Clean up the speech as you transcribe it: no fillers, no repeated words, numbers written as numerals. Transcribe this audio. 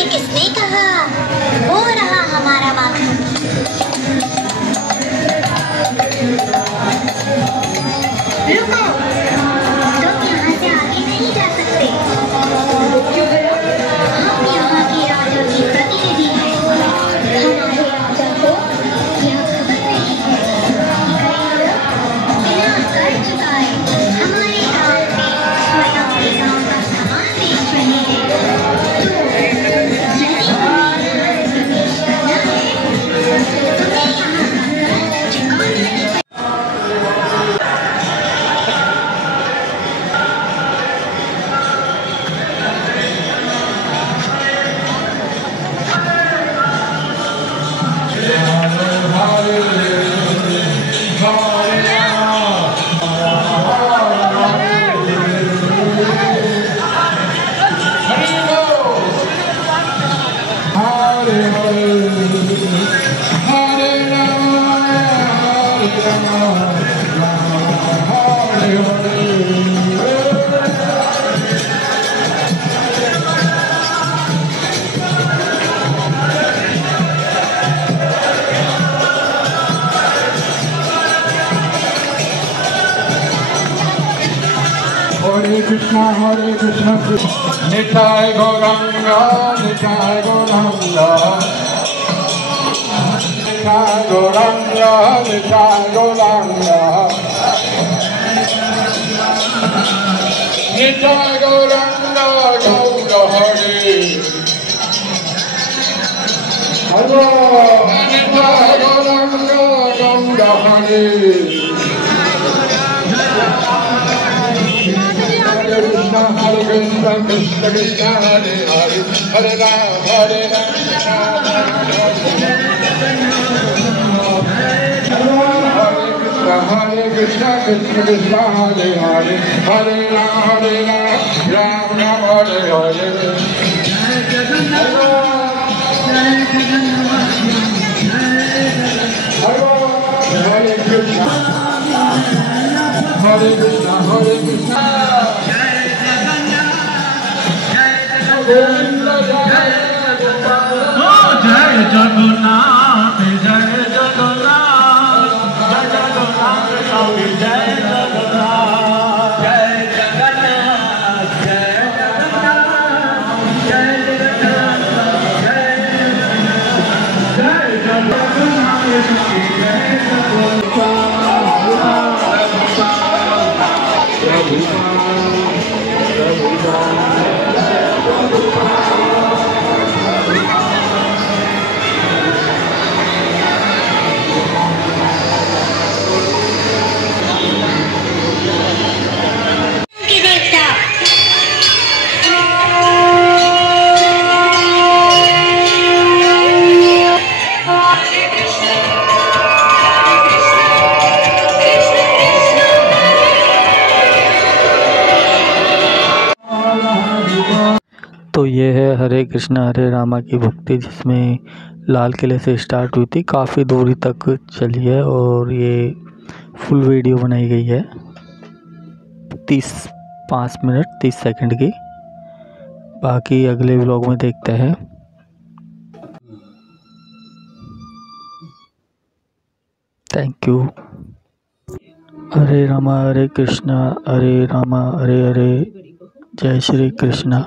तुमसे किसने कहा, हो रहा हमारा माखन। रुको, तुम यहाँ से आगे नहीं जा सकते। हम यहाँ के राजा की प्रतिनिधि हैं। हमारे राजा को यह खबर नहीं है कि कई लोग विनाश कर चुका है। हमारे गांव में स्वयं के गांव का सामान बेच रहे हैं। तो यदि तुम्हें यहाँ प्रवेश करना है तो तुम्हें यहाँ आकर चुकाना नहीं। Hare Krishna, Nitai Gauranga, Nitai Gauranga, Nitai Gauranga, Nitai Gauranga, Nitai Gauranga, Gaura Hare, Hello, Nitai Gauranga, Gaura Hare. Hare Krishna, Krishna Krishna, Hare Hare, Hare Rama, Hare Rama, Hare Krishna, Krishna Krishna, Hare Hare, Hare Rama, Hare Rama, Rama Rama, Hare Hare. Hare Krishna, Hare Krishna, Hare Krishna. जय जगन्नाथ, जय जगन्नाथ, जय जगन्नाथ, जय जगन्नाथ, जय जगन्नाथ, जय जगन्नाथ, जय तो ये है हरे कृष्णा हरे रामा की भक्ति, जिसमें लाल किले से स्टार्ट हुई थी, काफ़ी दूरी तक चली है और ये फुल वीडियो बनाई गई है 5 मिनट 30 सेकंड की। बाकी अगले व्लॉग में देखते हैं। Thank you. हरे रामा हरे कृष्णा, हरे रामा हरे हरे, जय श्री कृष्णा।